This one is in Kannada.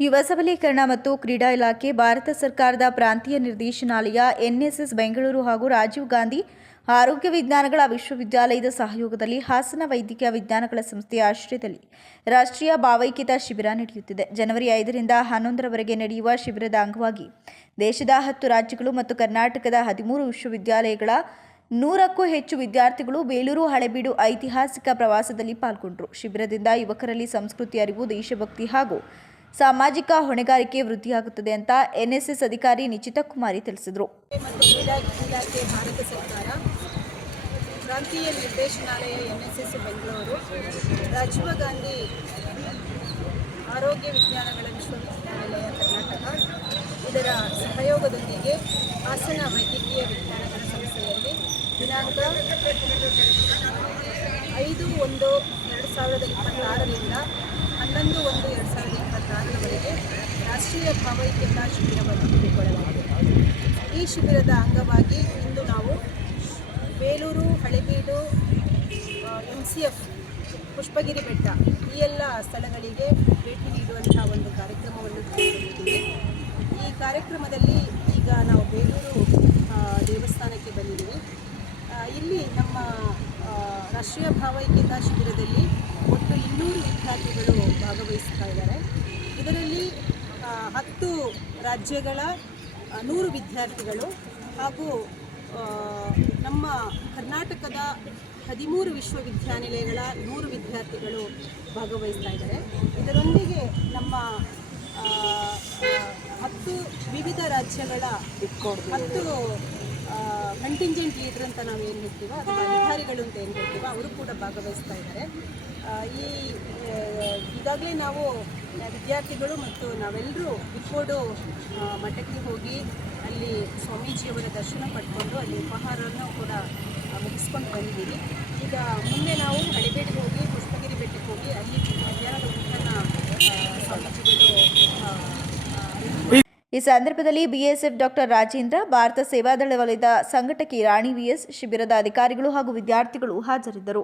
ಯುವ ಸಬಲೀಕರಣ ಮತ್ತು ಕ್ರೀಡಾ ಇಲಾಖೆ, ಭಾರತ ಸರ್ಕಾರದ ಪ್ರಾಂತೀಯ ನಿರ್ದೇಶನಾಲಯ, ಎನ್ಎಸ್ಎಸ್ ಬೆಂಗಳೂರು ಹಾಗೂ ರಾಜೀವ್ ಗಾಂಧಿ ಆರೋಗ್ಯ ವಿಜ್ಞಾನಗಳ ವಿಶ್ವವಿದ್ಯಾಲಯದ ಸಹಯೋಗದಲ್ಲಿ ಹಾಸನ ವೈದ್ಯಕೀಯ ವಿಜ್ಞಾನಗಳ ಸಂಸ್ಥೆಯ ಆಶ್ರಯದಲ್ಲಿ ರಾಷ್ಟ್ರೀಯ ಭಾವೈಕ್ಯತಾ ಶಿಬಿರ ನಡೆಯುತ್ತಿದೆ. ಜನವರಿ 5ರಿಂದ 11ರವರೆಗೆ ನಡೆಯುವ ಶಿಬಿರದ ಅಂಗವಾಗಿ ದೇಶದ 10 ರಾಜ್ಯಗಳು ಮತ್ತು ಕರ್ನಾಟಕದ 13 ವಿಶ್ವವಿದ್ಯಾಲಯಗಳ 100ಕ್ಕೂ ಹೆಚ್ಚು ವಿದ್ಯಾರ್ಥಿಗಳು ಬೇಲೂರು ಹಳೆಬೀಡು ಐತಿಹಾಸಿಕ ಪ್ರವಾಸದಲ್ಲಿ ಪಾಲ್ಗೊಂಡರು. ಶಿಬಿರದಿಂದ ಯುವಕರಲ್ಲಿ ಸಂಸ್ಕೃತಿ ಅರಿವು, ದೇಶಭಕ್ತಿ ಹಾಗೂ ಸಾಮಾಜಿಕ ಹೊಣೆಗಾರಿಕೆ ವೃದ್ಧಿಯಾಗುತ್ತದೆ ಅಂತ ಎನ್ಎಸ್ಎಸ್ ಅಧಿಕಾರಿ ನಿಚಿತಾ ಕುಮಾರಿ ತಿಳಿಸಿದರು. ಕ್ರೀಡಾ ಇಲಾಖೆ, ಭಾರತ ಸರ್ಕಾರ, ಪ್ರಾಂತೀಯ ನಿರ್ದೇಶನಾಲಯ, ಎನ್ಎಸ್ಎಸ್ ಬೆಂಗಳೂರು, ರಾಜೀವ್ ಗಾಂಧಿ ಆರೋಗ್ಯ ವಿಜ್ಞಾನಗಳ ವಿಶ್ವವಿದ್ಯಾನಿಲಯ ಕರ್ನಾಟಕ ಇದರ ಸಹಯೋಗದೊಂದಿಗೆ ಹಾಸನ ವೈದ್ಯಕೀಯ ವಿಜ್ಞಾನಗಳ ಸಂಸ್ಥೆಯಲ್ಲಿ ದಿನಾಂಕ 5/1/2026ರಿಂದ 11/1/2026ರವರೆಗೆ ರಾಷ್ಟ್ರೀಯ ಭಾವೈಕ್ಯತಾ ಶಿಬಿರವನ್ನು ಹಮ್ಮಿಕೊಳ್ಳಲಾಗಿದೆ. ಈ ಶಿಬಿರದ ಅಂಗವಾಗಿ ಇಂದು ನಾವು ಬೇಲೂರು, ಹಳೆಬೀಡು, MCF, ಪುಷ್ಪಗಿರಿ ಬೆಟ್ಟ ಈ ಎಲ್ಲ ಸ್ಥಳಗಳಿಗೆ ಭೇಟಿ ನೀಡುವಂಥ ಒಂದು ಕಾರ್ಯಕ್ರಮವನ್ನು ಹಮ್ಮಿಕೊಂಡಿದ್ದೀವಿ. ಈ ಕಾರ್ಯಕ್ರಮದಲ್ಲಿ ಈಗ ನಾವು ಬೇಲೂರು ದೇವಸ್ಥಾನಕ್ಕೆ ಬಂದಿದ್ದೀವಿ. ಇಲ್ಲಿ ನಮ್ಮ ರಾಷ್ಟ್ರೀಯ ಭಾವೈಕ್ಯತಾ ಶಿಬಿರದಲ್ಲಿ ಒಟ್ಟು 200 ವಿದ್ಯಾರ್ಥಿಗಳು ಭಾಗವಹಿಸ್ತಾ ಇದ್ದಾರೆ. ಇದರಲ್ಲಿ 10 ರಾಜ್ಯಗಳ 100 ವಿದ್ಯಾರ್ಥಿಗಳು ಹಾಗೂ ನಮ್ಮ ಕರ್ನಾಟಕದ 13 ವಿಶ್ವವಿದ್ಯಾನಿಲಯಗಳ 100 ವಿದ್ಯಾರ್ಥಿಗಳು ಭಾಗವಹಿಸ್ತಾ ಇದ್ದಾರೆ. ಇದರೊಂದಿಗೆ ನಮ್ಮ 10 ವಿವಿಧ ರಾಜ್ಯಗಳ 10 ಕಂಟಿಂಜೆಂಟ್ ಲೀಡರ್ ಅಂತ ನಾವು ಏನು ಹೇಳ್ತೀವೋ, ಅಥವಾ ಅಧಿಕಾರಿಗಳು ಅಂತ ಏನು ಹೇಳ್ತೀವೋ, ಅವರು ಕೂಡ ಭಾಗವಹಿಸ್ತಾ ಇದ್ದಾರೆ. ಈಗಾಗಲೇ ನಾವು ವಿದ್ಯಾರ್ಥಿಗಳು ಮತ್ತು ನಾವೆಲ್ಲರೂ ಇಕ್ಕೋಡು ಮಠಕ್ಕೆ ಹೋಗಿ ಅಲ್ಲಿ ಸ್ವಾಮೀಜಿಯವರ ದರ್ಶನ ಪಡ್ಕೊಂಡು ಅಲ್ಲಿ ಉಪಹಾರವನ್ನು ಕೂಡ ಮುಗಿಸ್ಕೊಂಡು ಬಂದಿದ್ದೀವಿ. ಈಗ ಮುಂದೆ ನಾವು ಹಳೆಬೀಡಿಗೆ ಹೋಗಿ ಪುಷ್ಪಗಿರಿ ಬೆಟ್ಟಕ್ಕೆ ಹೋಗಿ ಅಲ್ಲಿ ಮಧ್ಯಾಹ್ನದ ಊಟನ ಸ್ವಾಮೀಜಿಗಳು. ಈ ಸಂದರ್ಭದಲ್ಲಿ ಬಿಎಸ್ಎಫ್ ಡಾಕ್ಟರ್ ರಾಜೇಂದ್ರ, ಭಾರತ ಸೇವಾದಳ ವಲಯದ ಸಂಘಟಕಿ ರಾಣಿ ವಿಎಸ್, ಶಿಬಿರದ ಅಧಿಕಾರಿಗಳು ಹಾಗೂ ವಿದ್ಯಾರ್ಥಿಗಳು ಹಾಜರಿದ್ದರು.